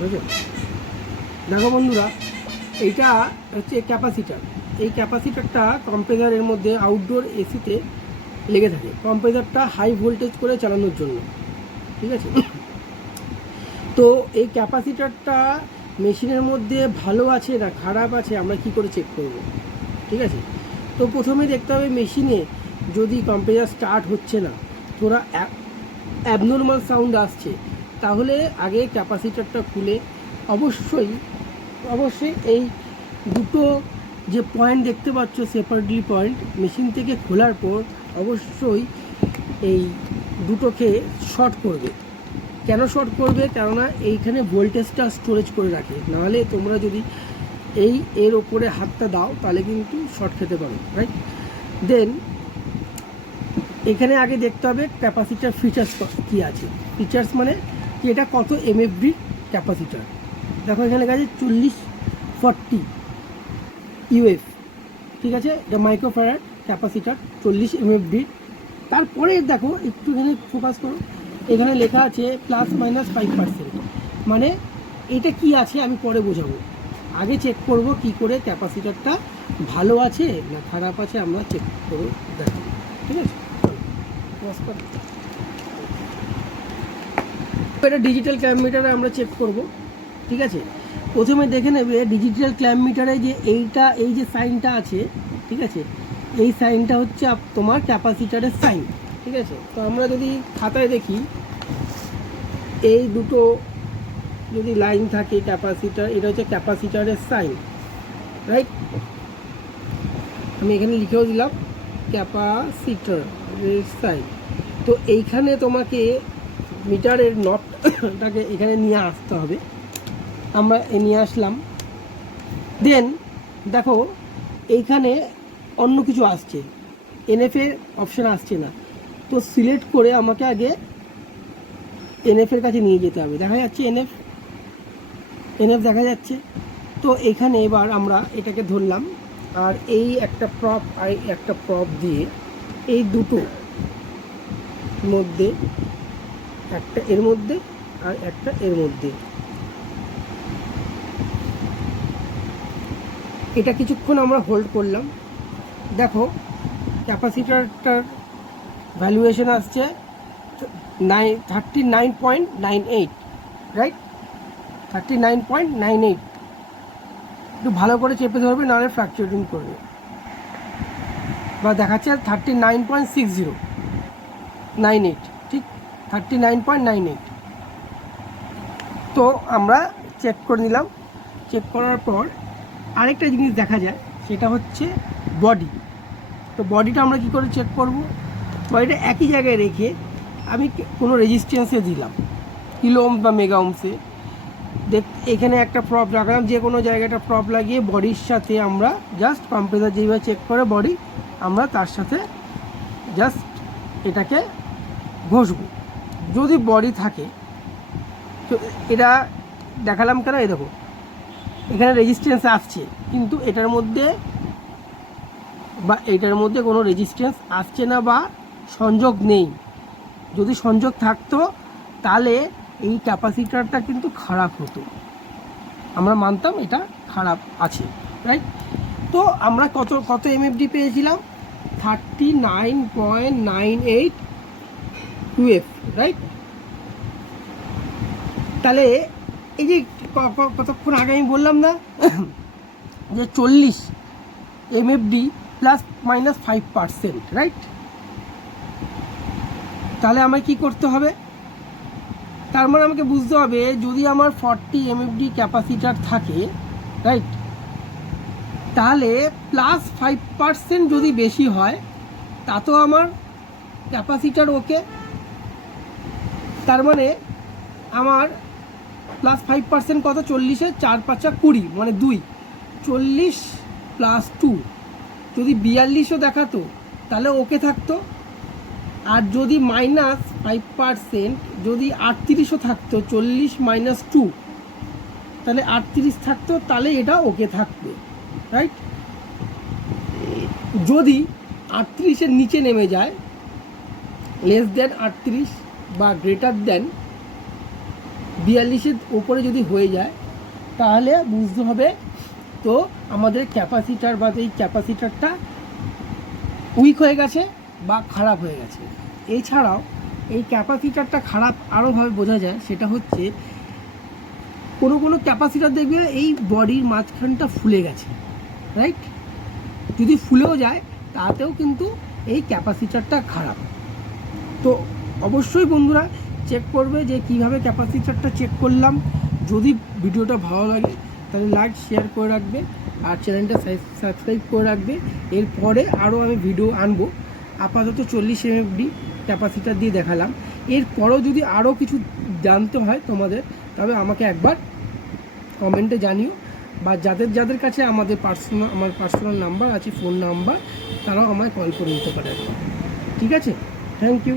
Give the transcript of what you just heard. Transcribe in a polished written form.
বুঝলেন? দেখো বন্ধুরা, এইটা হচ্ছে ক্যাপাসিটার। এই ক্যাপাসিটারটা কম্প্রেসারের মধ্যে আউটডোর এসিতে লেগে থাকে, কম্প্রেসারটা হাই ভোল্টেজ করে চালানোর জন্য, ঠিক আছে? তো এই ক্যাপাসিটারটা মেশিনের মধ্যে ভালো আছে না খারাপ আছে আমরা কি করে চেক করব, ঠিক আছে? তো প্রথমে দেখতে হবে মেশিনে যদি কম্প্রেসার স্টার্ট হচ্ছে না, তোরা অ্যাবনর্মাল সাউন্ড আসছে, তাহলে আগে ক্যাপাসিটারটা খুলে অবশ্যই এই দুটো যে পয়েন্ট দেখতে পাচ্ছ সেপারেটলি পয়েন্ট, মেশিন থেকে খোলার পর অবশ্যই এই দুটোকে শর্ট করবে। কেন শর্ট করবে? কেননা এইখানে ভোল্টেজটা স্টোরেজ করে রাখে, নাহলে তোমরা যদি এর ওপরে হাতটা দাও তাহলে কিন্তু শর্ট খেতে পারো, রাইট? দেন এখানে আগে দেখতে হবে ক্যাপাসিটার ফিচার্স কী আছে। ফিচার্স মানে কি এটা কত এমএফডি ক্যাপাসিটার। দেখো এখানে লেখা আছে 40 ইউএফ, ঠিক আছে? এটা মাইক্রোফ্যারাড ক্যাপাসিটার 40 এমএফডি। তারপরে দেখো একটুখানি ফোকাস করো, এখানে লেখা আছে ±5%। মানে এটা কি আছে আমি পরে বোঝাবো, আগে চেক করব কি করে ক্যাপাসিটারটা ভালো আছে না খারাপ আছে আমরা চেক করে দেখো, ঠিক আছে? এটা ডিজিটাল ক্ল্যাম্প মিটারে আমরা চেক করব, ঠিক আছে? প্রথমে দেখে নেবে ডিজিটাল ক্ল্যাম্প মিটারে যে এই যে সাইনটা আছে, ঠিক আছে? এই সাইনটা হচ্ছে তোমার ক্যাপাসিটারের সাইন, ঠিক আছে? তো আমরা যদি খাতায় দেখি এই দুটো যদি লাইন থাকে ক্যাপাসিটার, এটা হচ্ছে ক্যাপাসিটারের সাইন, রাইট? আমি এখানে লিখেও দিলাম ক্যাপাসিটারের সাইন। তো এইখানে তোমাকে মিটারের নটটাকে এখানে নিয়ে আসতে হবে, আমরা নিয়ে আসলাম। দেন দেখো এইখানে অন্য কিছু আসছে, এনএফের অপশান আসছে না, তো সিলেক্ট করে আমাকে আগে এনএফের কাছে নিয়ে যেতে হবে। দেখা যাচ্ছে এনএফ দেখা যাচ্ছে। তো এখানে এবার আমরা এটাকে ধরলাম, আর এই একটা প্রপ দিয়ে এই দুটো মধ্যে একটা এর মধ্যে আর একটা এর মধ্যে এটা কিছুক্ষণ আমরা হোল্ড করলাম। দেখো ক্যাপাসিটারটার ভ্যালুয়েশন আসছে 39.98, রাইট? 39.98। একটু ভালো করে চেপে ধরবে, নাহলে ফ্ল্যাকচুয়েটিং করবে। বা দেখাচ্ছে 39.6098, ঠিক 39.98। তো আমরা চেক করে নিলাম। চেক করার পর আরেকটা জিনিস দেখা যায়, সেটা হচ্ছে বডি। তো বডিটা আমরা কী করে চেক করব? বডিটা একই জায়গায় রেখে আমি কোনো রেজিস্ট্যান্সে দিলাম, কিলো ওহম বা মেগা ওহমসে। এখানে একটা প্রপ রাখলাম, যে কোনো জায়গাটা প্রপ লাগিয়ে বডির সাথে আমরা জাস্ট কম্প্রেসার যেভাবে চেক করে বডি, আমরা তার সাথে জাস্ট এটাকে ঘষবো। যদি বডি থাকে, তো এটা দেখালাম কেন, এই দেখো এখানে রেজিস্ট্যান্স আসছে, কিন্তু এটার মধ্যে কোনো রেজিস্ট্যান্স আসছে না বা সংযোগ নেই। যদি সংযোগ থাকতো তাহলে এই ক্যাপাসিটারটা কিন্তু খারাপ হতো, আমরা মানতাম এটা খারাপ আছে, রাইট? তো আমরা কত এমএফডি পেয়েছিলাম? 39.98 ইউএফ, রাইট? তাহলে এই যে কতক্ষণ আগে আমি বললাম না যে 40 এমএফডি ±5%, রাইট? তাহলে আমায় কি করতে হবে? তার মানে আমাকে বুঝতে হবে যদি আমার 40 এমএফডি ক্যাপাসিটার থাকে, রাইট, তাহলে +5% যদি বেশি হয় তাতেও আমার ক্যাপাসিটার ওকে। তার মানে আমার +5% কত? 40-এ 4 × 5 = 20, মানে 2। 40 + 2 যদি 42ও দেখাতো তাহলে ওকে থাকতো। আর যদি -5% যদি 38ও থাকতো, 40 - 2 তাহলে 38 থাকতো, তাহলে এটা ওকে থাকবে, রাইট? যদি 38-এর নিচে নেমে যায়, <38 বা greater than 42-এর ওপরে যদি হয়ে যায় তাহলে বুঝতে হবে তো আমাদের ক্যাপাসিটার বা এই ক্যাপাসিটারটা উইক হয়ে গেছে বা খারাপ হয়ে গেছে। এছাড়াও এই ক্যাপাসিটারটা খারাপ আরোভাবে বোঝা যায়, সেটা হচ্ছে কোনো কোনো ক্যাপাসিটার দেখবে এই বডির মাঝখানটা ফুলে গেছে, রাইট? যদি ফুলেও যায় তাতেও কিন্তু এই ক্যাপাসিটারটা খারাপ। তো অবশ্যই বন্ধুরা চেক করবে যে কিভাবে ক্যাপাসিটারটা চেক করলাম। যদি ভিডিওটা ভালো লাগে তাহলে লাইক শেয়ার করে রাখবে আর চ্যানেলটা সাবস্ক্রাইব করে রাখবে। এরপরে আরও আমি ভিডিও আনবো। আপাতত 40 এমএফডি ক্যাপাসিটার দিয়ে দেখালাম। এরপরেও যদি আরও কিছু জানতে হয় তোমাদের, তবে আমাকে একবার কমেন্টে জানিও, বা যাদের যাদের কাছে আমার পার্সোনাল নাম্বার আছে, ফোন নাম্বার, তারাও আমায় কল করে নিতে পারে। ঠিক আছে, থ্যাংক ইউ।